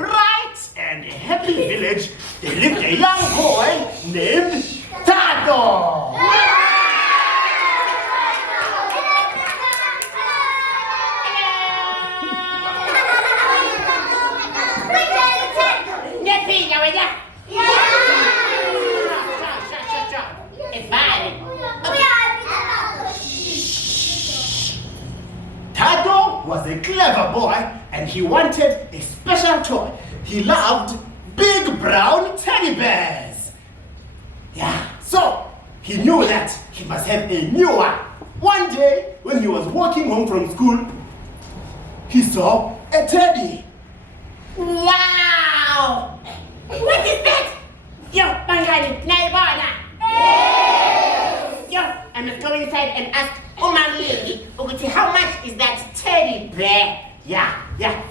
bright and happy village, there lived a young boy named Thato. Thato was a clever boy and he wanted a special toy. He loved big brown teddy bears. Yeah, so he knew that he must have a new one. One day, when he was walking home from school, he saw a teddy. Wow! What is that? Yo, Bangani, Naibana. Yo, I must go inside and ask Oma Lily, how much is that teddy bear? Yeah,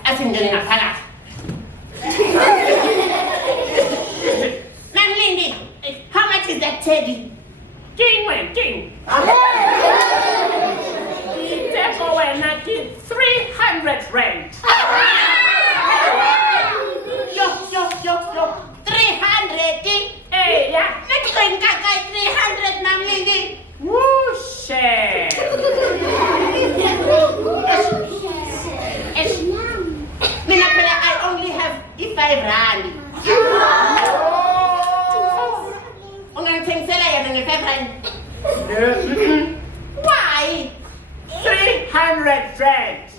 I think they're in a palace. Ma'am Lindy, how much is that teddy? King went king. He take away not give 300 rand. Yo, 300? Hey, yeah. Let's go and get 300, Ma'am Lindy. Woo, share. I only have 5 rand. Why? 300 rand.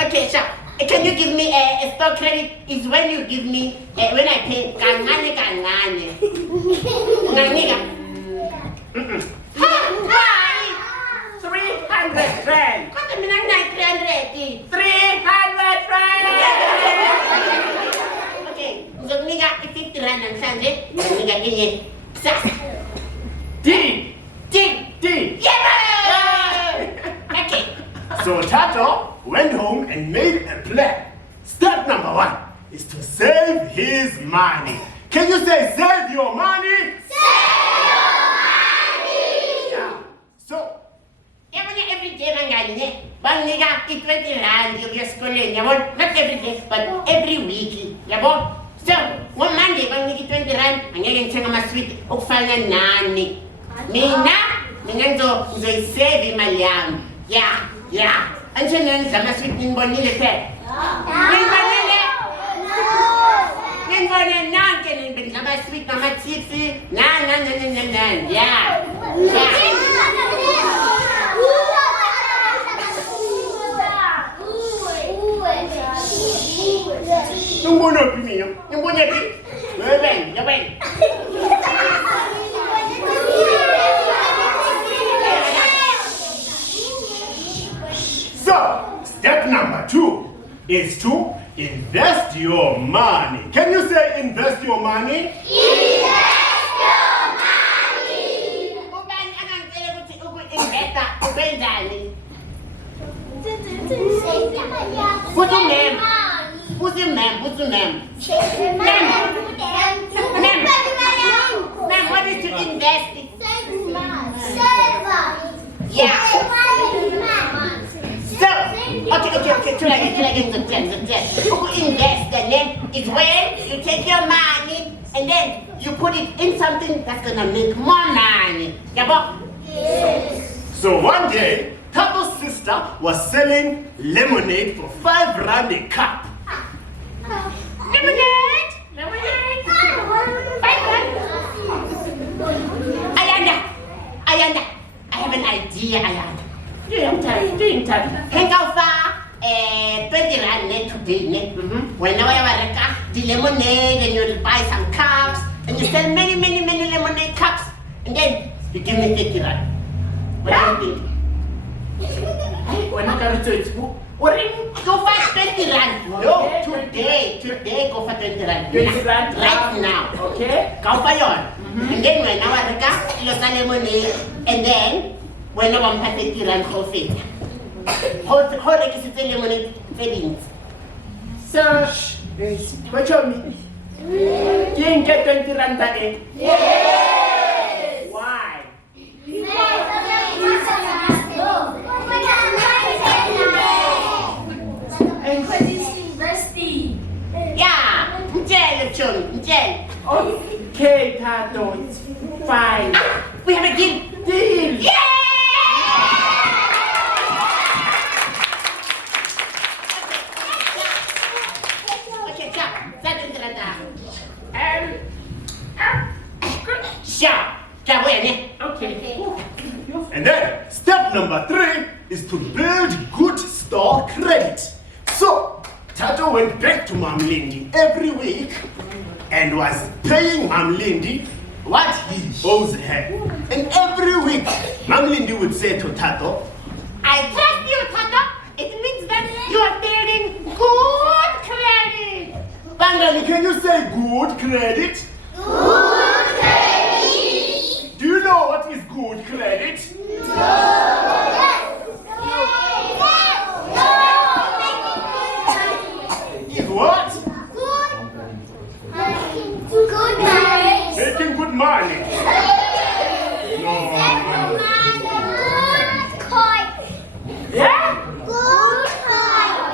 Okay, sir. Can you give me a store credit? Is when you give me when I pay kangane. Why? 300 rand. 300. 300 rand. Okay, so we got 50 rand and 100. We got D. Yeah! Okay. So Thato went home and made a plan. Step number 1 is to save his money. Can you say save your money? Save your money! Yeah. So, every day, Bangiga 20 rand, you get schooling, not every day, but every week. So, one Monday, Bangiga 20 rand, and you're going to sweet Ofana Nani. Mina save my lamb. Yeah. And so then some sweet in Bonilla pet. When Bonilla can be some sweet number 60. Yeah. yung bono pimiyo. Wait. So, step number 2 is to invest your money. Can you say invest your money? What's your name? Ma'am, what is to invest? Yeah. So, okay, to invest, the name is when you take your money and then you put it in something that's gonna make more money. Yeah, So one day, Thato's sister was selling lemonade for 5 rand a cup. Lemonade. 5 rand. Ayanda, I have an idea, Ayanda. Think how far 20 rand net today. Whenever you have the lemonade and you buy some cups and you sell many lemonade cups and then you give me 50 rand. What do you think? We're not going to do it. Go for 20 rand. No, today go for 20 rand. 20 rand right now. Okay. Go for yon. And then when I you sell lemonade and then when I want 50 rand coffee. How is it lemonade feelings? So, what you mean? You can get 20 rand a day? Yes! Why? Thato. It's fine. We have a deal. Deal. Yeah! Okay, so, satu terada. So, Okay. And then step number 3 is to build good store credit. So Thato went back to Mom Lindy every week and was paying Mom Lindy what he owes her. And every week Mom Lindy would say to Thato, I trust you, Thato. It means that you are building good credit. Bangali, can you say good credit? Good credit. Do you know what is good credit? Is what? Good night. Making good money. No. Good coin. Yeah? Good coin.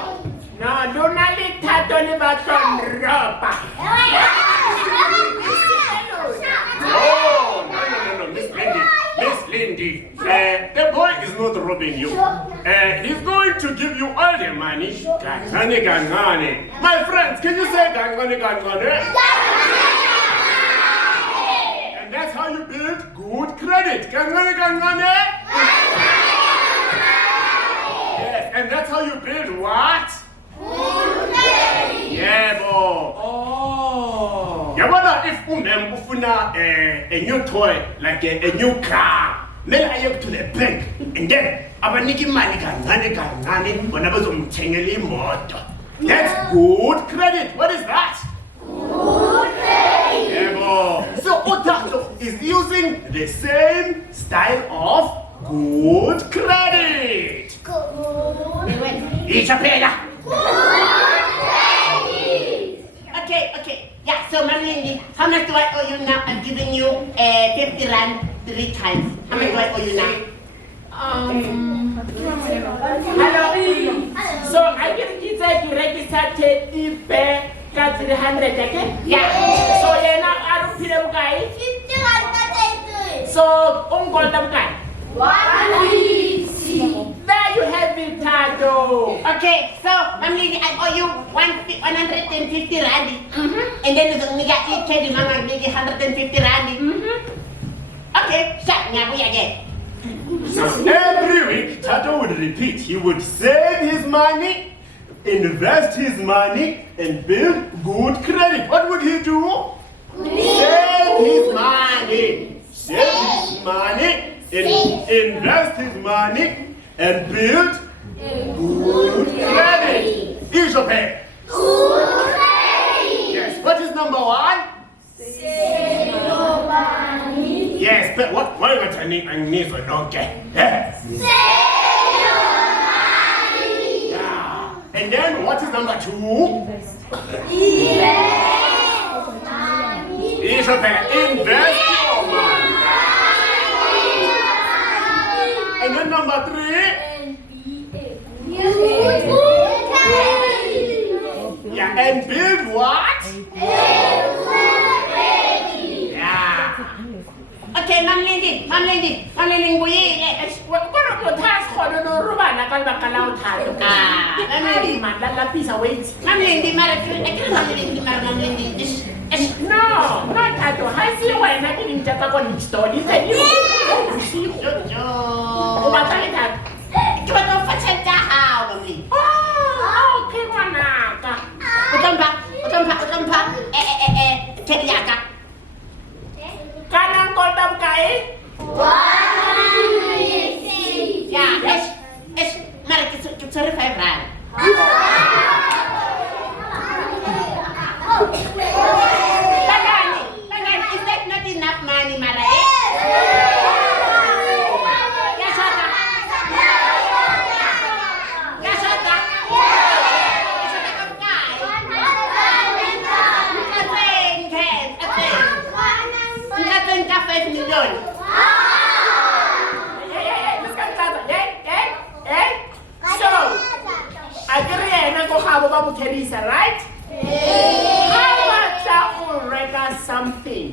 No, do not let Thato live out on ropa. Oh, no, Miss Lindy. Miss Lindy, the boy is not robbing you. He's going to give you all the money. Gangane, gangane. My friends, can you say gangane, gangane? And that's how you build good credit. Gangane, gangane. Yes, and that's how you build what? Good credit. Yeah, boy. Oh. Yabona, if ufuna a new toy, like a new car, then I go to the bank, and then abaniki mali kancane bona bazomthengela imoto. That's good credit. What is that? Good credit. Yebo. So Thato is using the same style of good credit. Good. Isapela. Good credit. Okay. Yeah, so Mom Lindy, how much do I owe you now? I'm giving you 50 rand 3 times. How much do I owe you now? Hello. So I can get a registered ipe ka 300, okay? Yeah. So yena aru pile bukai. 50 rand. So ungolda bukai. 150. There you have it, Thato. Okay, so Mom Lindy, I owe you 150 rand. And then you're going to get it, Teddy Mama, 150 rand. Okay, shut me again. So every week, Thato would repeat. He would save his money, invest his money, and build good credit. What would he do? Save his money. Save his money, invest his money, and build good credit. Here's your pen. Good credit. Yes. What is number 1? Save your money. Yes, but what am I need for okay? Yes. Save your money. Yeah. And then what is number 2? Invest money. Here's your pen. Invest your money. And then number 3? Good credit. Yeah, and build what? Good credit. Yeah. Okay, Mom Lindy, nguyile. Kodwa mothatsi khona no rubana ka lebaka la o Thato. Mom Lindy, Lapisa wait. Mom Lindy, Mom Lindy. No, not Thato. Ha se wena ke dintja tsa ko store. Di tse di. O batla le Thato. Ke batla ho fatshela hao, Mom Lindy. Oh, okay ngwanaka. O tlo mpha teddy yaka. Kana ngolda bukai? 150. Yeah, mara ke tshwere 5 rand. Bangani, is that not enough money, Mara? Right? How much to rega something?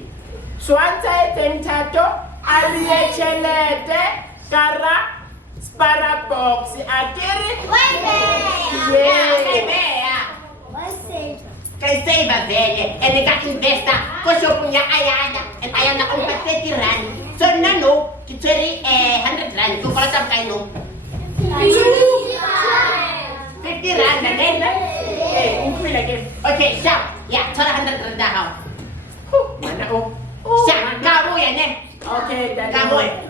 Swanta e teng Thato, a lie tšhelete, kara, spara box, a kere? Kay save vele, and ka investor, ko shopong ya Ayana, and Ayana on 30 rand. So nano, kitweri 100 rand, ko pala kay no. 50 rand na din. Okay, siya. Yeah, 100 rand daw. Mana o? Siya, kamo yan eh. Okay, Kamo eh.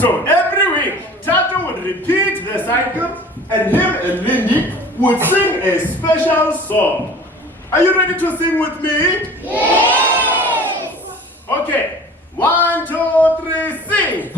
So every week, Thato would repeat the cycle and him and Lindy would sing a special song. Are you ready to sing with me? Yes! Okay. 1, 2, 3, sing!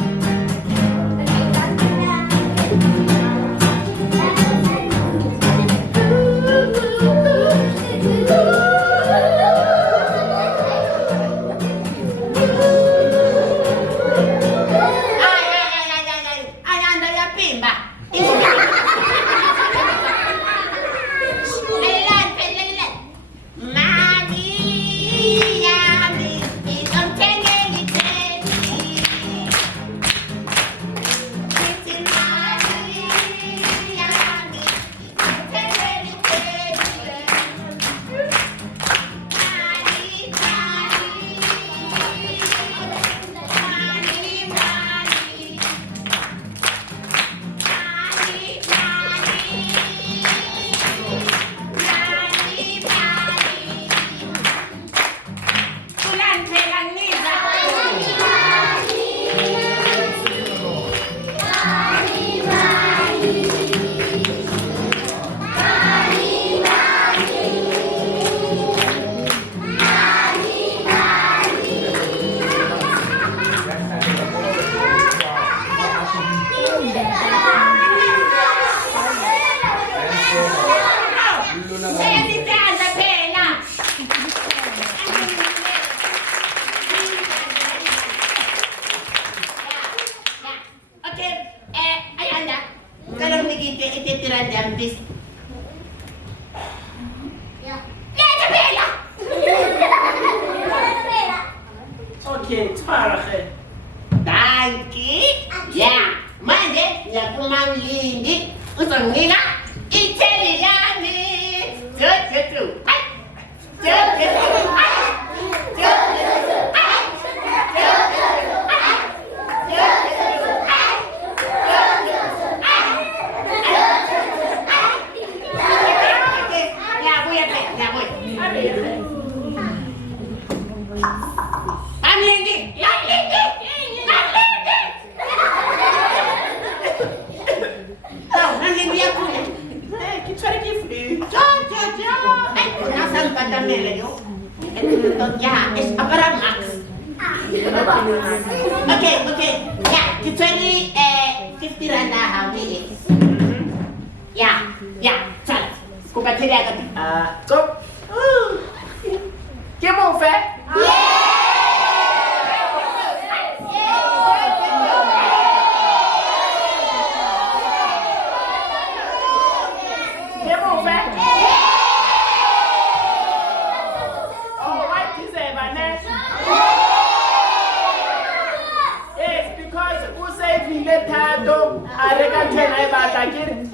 Okay, twarge. Dankie. Ja, manje ngiyaphuma ngilindi uzonginika ithelilani. Juthu. Yeah, it's about max. Okay. Yeah, it's only 50 rand how it is. Yeah. Sorry. Kupatia kati. Go. Ke mo fe? Ke mo fe? Thato, I reckon I back again.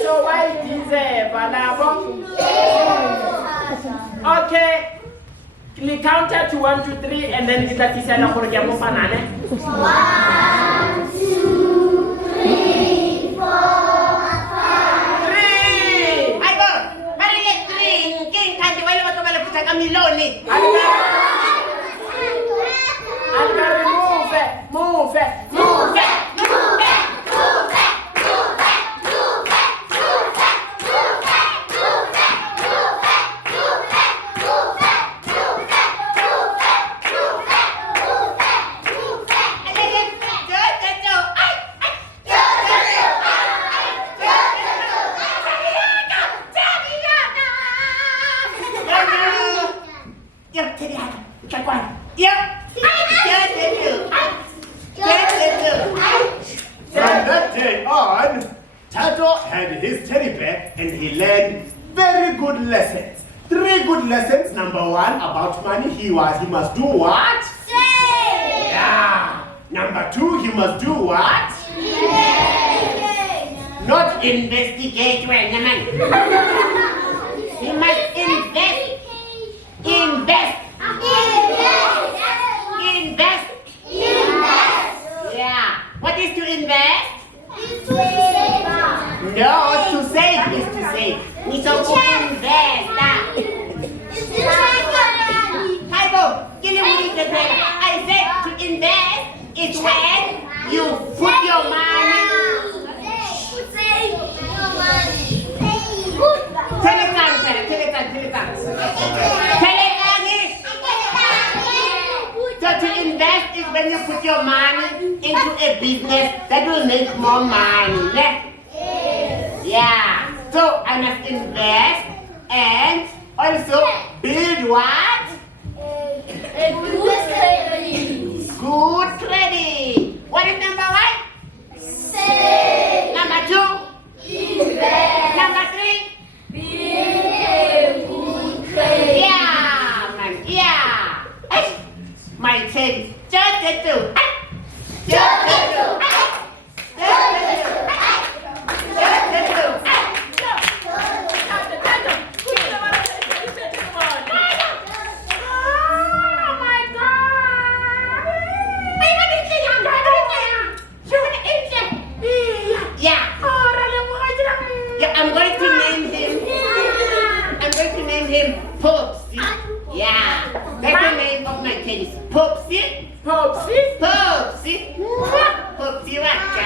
So why deserve okay. We counter to 1, 2, 3 and then it's that is an organ of 1, 2, 3, 4, 5. 3. I go. Hurry, drink. King can't you wait to put a miloni? Move it. From that day on, Thato had his teddy bear and he learned very good lessons. 3 good lessons. Number 1, about money. He must do what? Save. Yeah. Number 2, he must do what? Not investigate when the man. He must invest. Invest. Invest. Yeah. What is to invest? No, to save is to save. We so invest. Thato, give me the bread. I said to invest is when you put your money. So to invest is when you put your money into a business that will make more money. Yeah. So I must invest and also build what? Good credit. What is number 1? Number 2? Number 3? Yeah, man. Yeah. Ay, my turn. Yeah, I'm going to name him Popsy. Yeah, that's the name of my tennis. Popsy. Popsy Waka.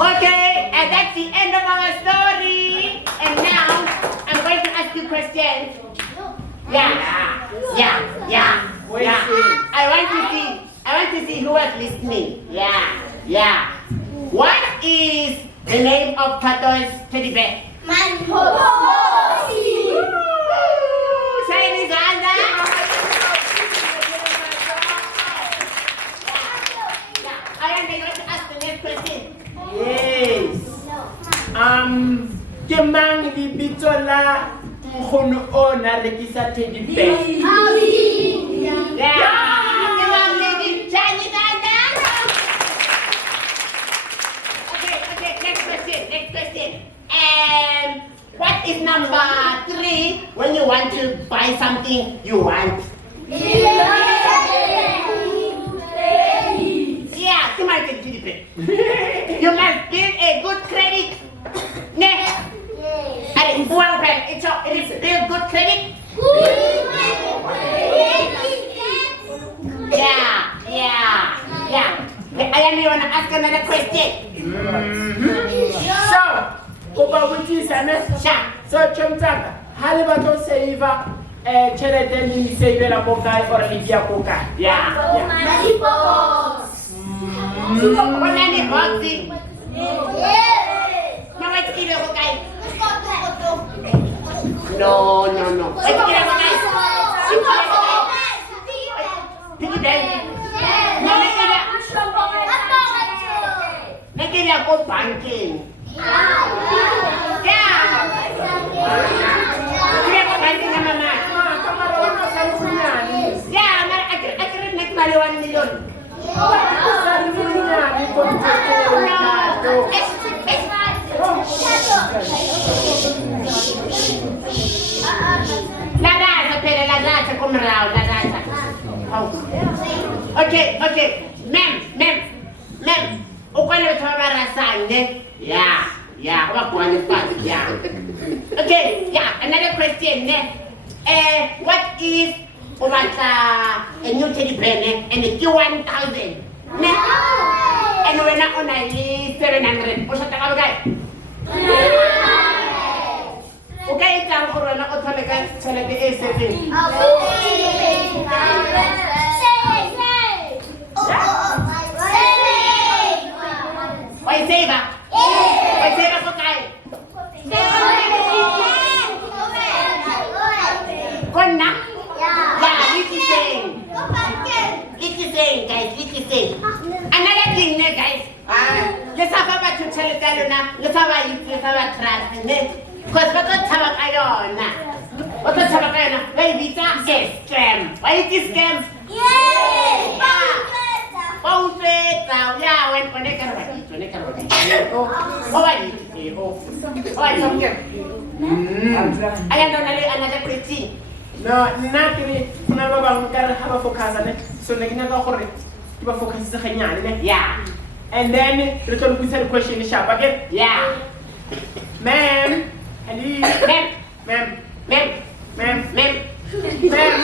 Okay, and that's the end of our story. And now I'm going to ask you questions. Yeah. I want to see who was listening. Yeah. What is the name of Thato's teddy bear? Say it, Zanda. I am going to ask the next question. Yes. Kemang di bitola mkhono ona rekisa teddy bear. Okay, next question. And what is number 3 when you want to buy something you want? Yeah, come on, you must build a good credit. Next. It is build good credit. Yeah. I am going to ask another question. So, kuba wuti sana. So, chomtaka. Hali bato seiva chelete ni seivela kokai or media kokai. Yeah. Banana boxing. No, what's kilo kokai? No. What's kilo kokai? Piggy bank. No, make it go banking. Yeah. I couldn't make money 1 million. La raza, come around, la raza. Okay. Ma'am. Ukwani uthola rasane? Yeah. Okay, another question. What if a new teddy bear and it's 1,000? And we're not on 700. What's that guy? Okay, it's time for an automatic selling. Why saver? Why saver for guy? Kona? Yeah, it is saying. thing. Another thing, guys. Let's have a to tell it, let's have a trust, because what got Tabakayona? What got Tabakayona? Baby, that's a scam. Why is this scam? Yes! Yeah, when they can I don't know another pretty. No, not really. Never have a focus on it. So, like, never hold it. You focus on it. Yeah. And then, return with a question in the shop again. Yeah. Ma'am, and Ma'am. ma'am, Ma'am. ma'am, Ma'am. ma'am.